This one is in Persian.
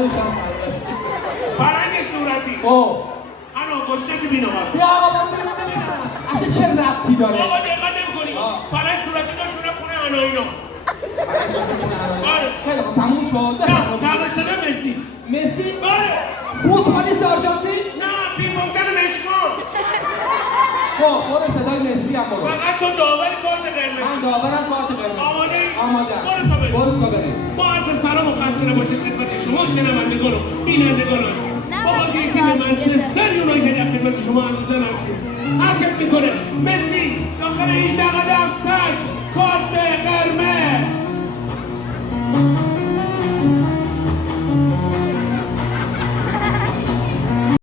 قربونش برم فرنگ صورتی او انا کشته که بینه ها بیا آقا برو ببینم اصلا چه ربطی داره آقا دقت نمی‌کنی فرنگ صورتی داشت میره خونه انا اینا خیلی خوب تموم شد دعوت شده مسی مسی بله فوتبالیست آرژانتین نه پیمونکن مشکان خب برو صدای مسی هم برو فقط تو داوری کارت قرمز من داورم کارت قرمز آماده ای؟ آماده برو تا بریم بریم با عرض سلام و خسته نباشید خدمت شما شنوندگان و بینندگان عزیز با بازی تیم منچستر یونایتد در خدمت شما عزیزان هستیم حرکت میکنه مسی داخل 18 قدم تک